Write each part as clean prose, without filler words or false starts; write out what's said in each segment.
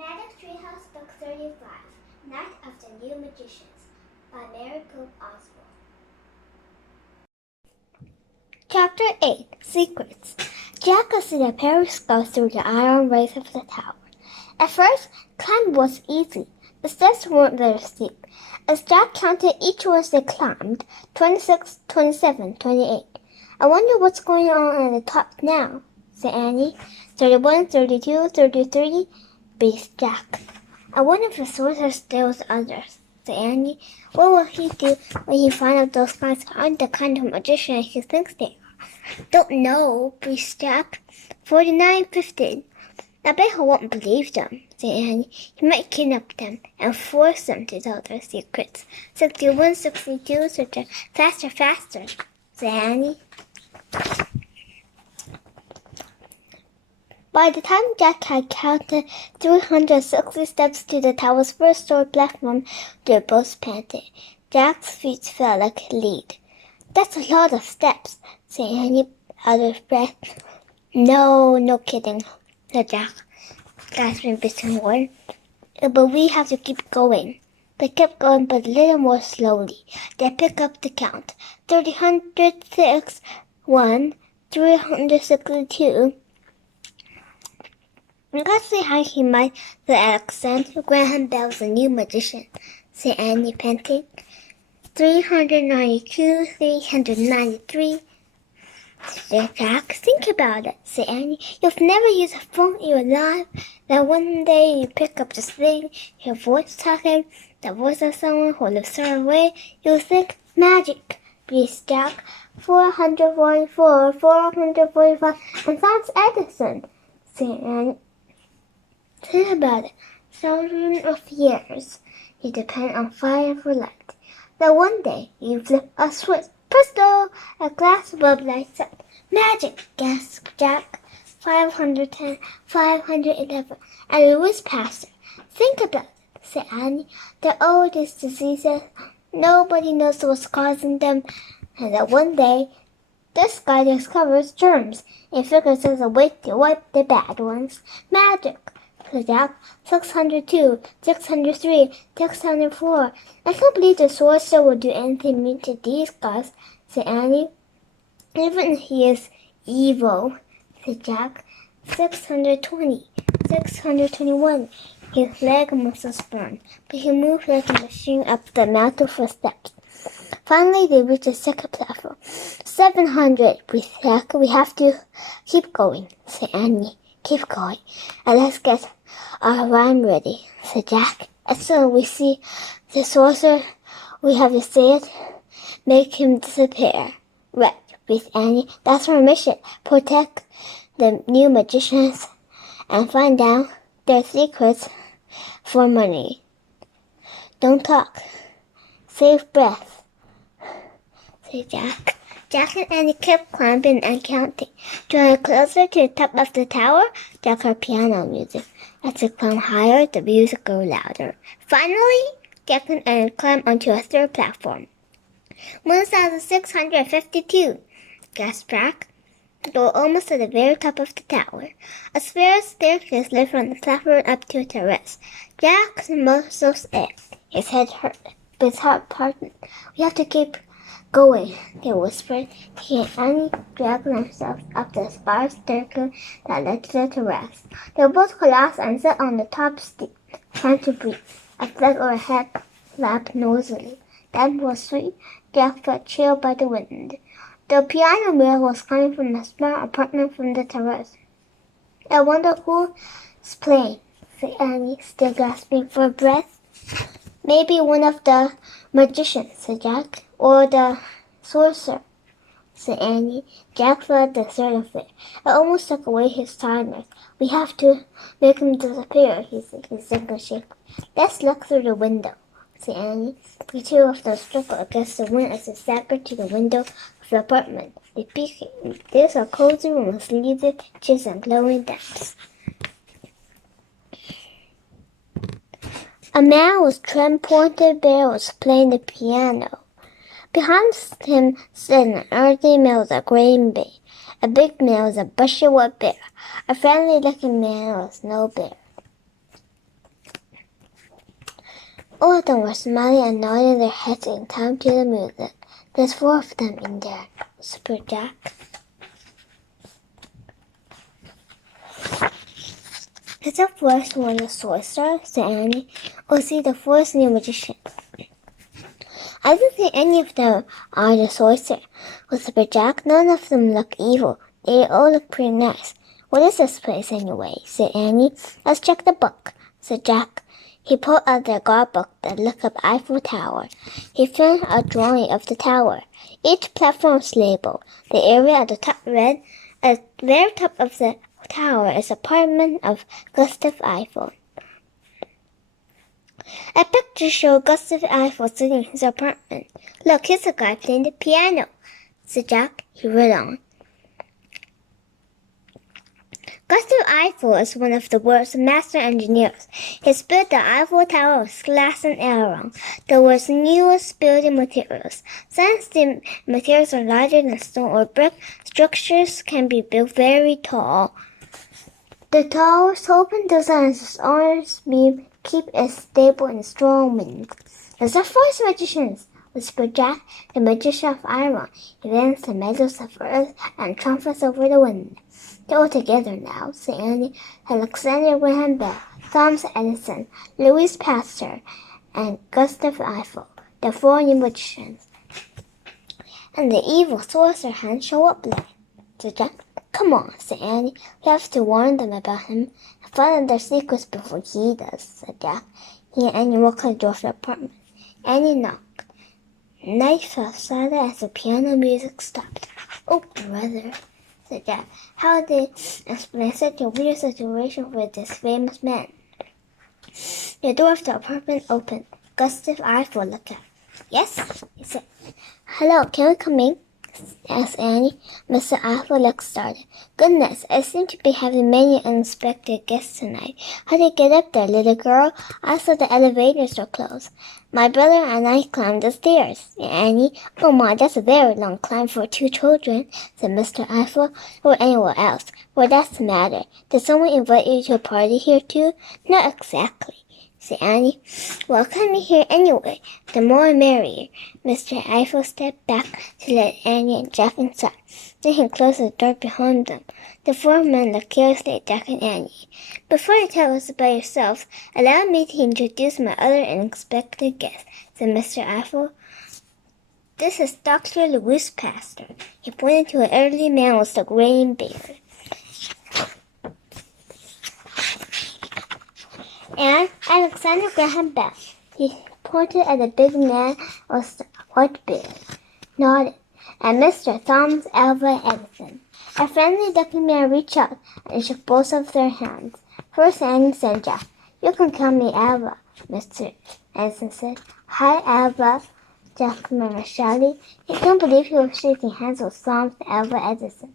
Magic Treehouse Book 35, Night of the New Magicians, by Mary Pope Oswald. Chapter 8, Secrets. Jack could see the Paris go through the iron rails of the tower. At first, climbing was easy. The steps weren't very steep. As Jack counted each one they climbed, 26, 27, 28. I wonder what's going on at the top now, said Annie. 31, 32, 33, breathed Jack. I wonder if the sorcerer steals others, said Annie. What will he do when he finds out those guys aren't the kind of magician he thinks they are? Don't know, breathed Jack. 49, 15. I bet he won't believe them, said Annie. He might kidnap them and force them to tell their secrets. 61, 62, said Jack. Faster, faster, said Annie. By the time Jack had counted 360 steps to the tower's first story platform, they were both panting. Jack's feet felt like lead. That's a lot of steps, said Annie, out of breath. No kidding, said Jack, gasping between words. But we have to keep going. They kept going, but a little more slowly. They picked up the count. 306, 1, 362. Let's see how he might the Alexander Graham Bell's a new magician, said Annie, panting. 392, 393. Said Jack, think about it, said Annie. You've never used a phone in your life. Then one day you pick up this thing, your voice talking, the voice of someone who lives far away. You think magic, breathed Jack. 444, 445, and that's Edison, said Annie. Think about it. Thousands of years you depend on fire for light. Then one day you flip a switch. Presto! A glass bulb lights up. Magic! Gasped Jack. 510, 511, and it was past it. Think about it, said Annie. They're all these diseases. Nobody knows what's causing them. And then one day, this guy discovers germs and figures there's a way to wipe the bad ones. Magic! Said Jack. 602, 603, 604. I can't believe the sorcerer would do anything mean to these guys, said Annie. Even he is evil, said Jack. 620, 621. His leg muscles burned, but he moved like a machine up the mountain for steps. Finally, they reached the second platform. 700, breathed Jack. We have to keep going, said Annie. Keep going, and let's get our rhyme ready, said Jack. As soon as we see the sorcerer, we have to say it, make him disappear. Right, breathed Annie. That's our mission. Protect the new magicians and find out their secrets for money. Don't talk. Save breath, said Jack. Jack and Annie kept climbing and counting. Drawing closer to the top of the tower, Jack heard piano music. As they climbed higher, the music grew louder. Finally, Jack and Annie climbed onto a third platform. 1,652, gasped Jack. They were almost at the very top of the tower. A spiral staircase led from the platform up to a terrace. Jack's muscles ached. His head hurt, but his heart hardened. We have to keep going, they whispered. He and Annie dragged themselves up the spiral staircase that led to the terrace. They both collapsed and sat on the top step, trying to breathe. A flag overhead flapped noisily. That was sweet. Jack felt chilled by the wind. The piano music was coming from the small apartment from the terrace. I wonder who's playing, said Annie, still gasping for breath. Maybe one of the magicians, said Jack. Or the sorcerer, said Annie. Jack felt the threat of it. It almost took away his tiredness. We have to make him disappear, he said, his fingers shaking. Let's look through the window, said Annie. The two of them struggled against the wind as they staggered to the window of the apartment. They peeked in. There's a cozy room with leather chairs and glowing lamps. A man with trim-pointed barrels playing the piano. Behind him stood an earthy man with a green beard. A big man with a bushy white beard. A friendly-looking man with no beard. All of them were smiling and nodding their heads in time to the music. There's 4 of them in there, whispered Jack. It's the first one, the sorcerer, said Annie. Oh, see, the 4th new magician. I don't think any of them are the sorcerer, whispered Jack. None of them look evil. They all look pretty nice. What is this place anyway? Said Annie. Let's check the book, said Jack. He pulled out the guard book that looked up Eiffel Tower. He found a drawing of the tower. Each platform was labeled. The area at the top read, at the very top of the tower is the apartment of Gustav Eiffel. A picture showed Gustav Eiffel sitting in his apartment. Look, here's a guy playing the piano, said Jack. He read on. Gustav Eiffel is one of the world's master engineers. He built the Eiffel Tower with glass and iron, the world's newest building materials. Since the materials are larger than stone or brick, structures can be built very tall. The tower's open design and its orange beam keep it stable in strong winds. It's the 4th magicians, whispered Jack, the magician of iron. He bends the metals of earth and trumpets over the wind. They're all together now, said Annie. Alexander Graham Bell, Thomas Edison, Louis Pasteur, and Gustav Eiffel, the 4 new magicians. And the evil sorcerer hadn't show up yet, said Jack. Come on, said Annie. We have to warn them about him and find out their secrets before he does, said Jack. He and Annie walked to the door of the apartment. Annie knocked. Night fell silent as the piano music stopped. Oh, brother, said Jack. How did they explain such a weird situation for this famous man? The door of the apartment opened. Gustav Eiffel looked out. Yes, he said. Hello, can we come in? Asked Annie. Mr. Eiffel looked startled. Goodness, I seem to be having many unexpected guests tonight. How did you get up there, little girl? I saw the elevators were closed. My brother and I climbed the stairs, said Annie. Oh my, that's a very long climb for 2 children, said Mr. Eiffel. Or anywhere else. Well, that's the matter. Did someone invite you to a party here too? Not exactly, said Annie. Well, come here anyway. The more the merrier. Mr. Eiffel stepped back to let Annie and Jack inside. Then he closed the door behind them. The 4 men looked curiously at Jack and Annie. Before you tell us about yourself, allow me to introduce my other unexpected guest, said Mr. Eiffel. This is Dr. Louis Pasteur. He pointed to an elderly man with a graying beard. And Alexander Graham Bell. He pointed at the big man with the white beard, nodded, and Mr. Thomas Alva Edison. A friendly-looking man reached out and shook both of their hands. First Annie said Jack. You can call me Alva, Mr. Edison said. Hi, Alva, Jack murmured shyly. He couldn't believe he was shaking hands with Thomas Alva Edison.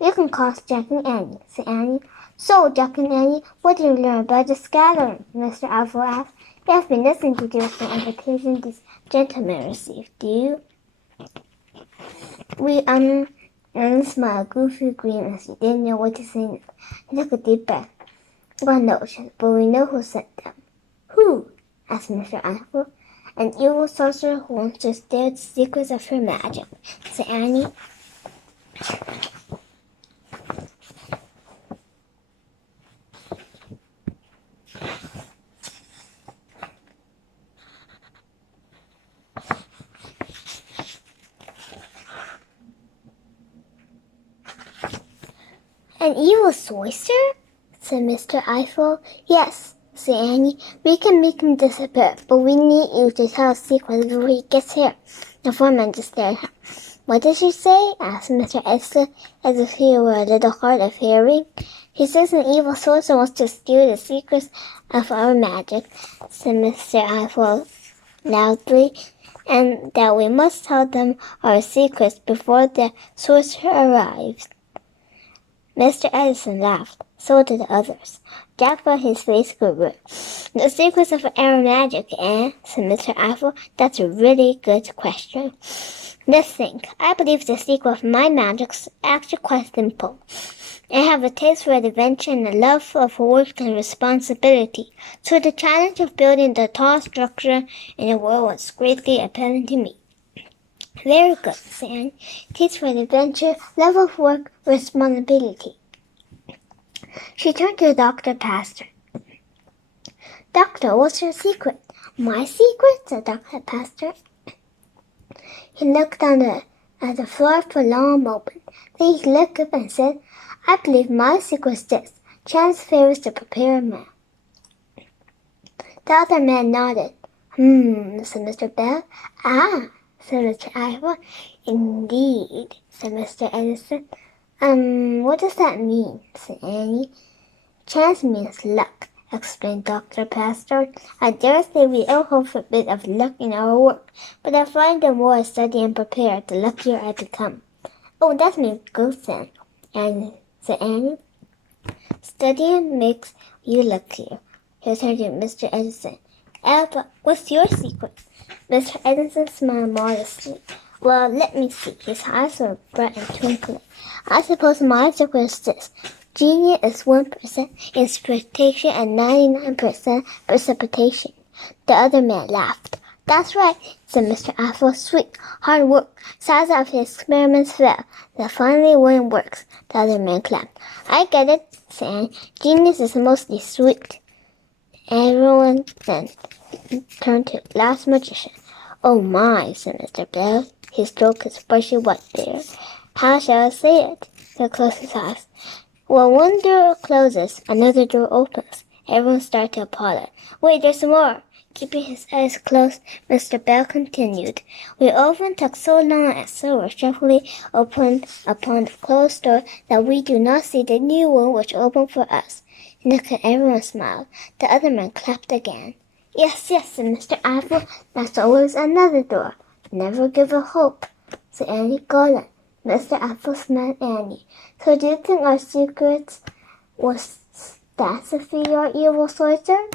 You can call us Jack and Annie, said Annie. So, Jack and Annie, what did you learn about this gathering? Mr. Eiffel asked. You have been listening to the invitation these gentlemen received, do you? We, Annie smiled a goofy grin as he didn't know what to say. He took a deep breath. God knows, but we know who sent them. Who? Asked Mr. Eiffel. An evil sorcerer who wants to steal the secrets of her magic, said Annie. An evil sorcerer? Said Mr. Eiffel. Yes, said Annie. We can make him disappear, but we need you to tell us secrets before he gets here. The 4 men just stared at him. What did she say? Asked Mr. Edison, as if he were a little hard of hearing. He says an evil sorcerer wants to steal the secrets of our magic, said Mr. Eiffel loudly, and that we must tell them our secrets before the sorcerer arrives. Mr. Edison laughed. So did the others. Jack felt his face grew red. The secrets of air magic, eh? Said Mr. Apple. That's a really good question. Let's think. I believe the secret of my magic's actually quite simple. I have a taste for adventure and a love of work and responsibility, so the challenge of building the tall structure in the world was greatly appealing to me. Very good, said Anne. Taste for adventure, love of work, responsibility. She turned to Dr. Pastor. Doctor, what's your secret? My secret? Said Dr. Pastor. He looked down at the floor for a long moment. Then he looked up and said, I believe my secret is this. Chance favors the prepared man. The other man nodded. Said Mr. Bell. Ah, said Mr. Apple. Indeed, said Mr. Edison. What does that mean? Said Annie. Chance means luck, explained Dr. Pastor. I dare say we all hope for a bit of luck in our work, but I find the more I study and prepare, the luckier I become. Oh, that makes good sense, said Annie. Studying makes you luckier. He turned to Mr. Edison. Albert, what's your secret? Mr. Edison smiled modestly. Well, let me see. His eyes were bright and twinkling. I suppose my secret is this. Genius is 1% inspiration and 99% precipitation. The other man laughed. That's right, said Mr. Apple. Sweet, hard work. Size of his experiments fell. Then finally one works. The other man clapped. I get it, said Anne. Genius is mostly sweet. Everyone then turned to the last magician. Oh my, said Mr. Bell. He stroked his bushy white beard. How shall I say it? He closed his eyes. When one door closes, another door opens. Everyone started to applaud. Wait, there's more. Keeping his eyes closed, Mr. Bell continued. We often talk so long and so respectfully upon the closed door that we do not see the new one which opened for us. He looked at everyone and smiled. The other man clapped again. Yes, said Mr. Apple. That's always another door. Never give up hope, said Annie Garland. Mr. Apple smiled at Annie. So do you think our secret was that Sophia, your evil sorcerer?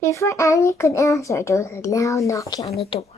Before Annie could answer, there was a loud knocking on the door.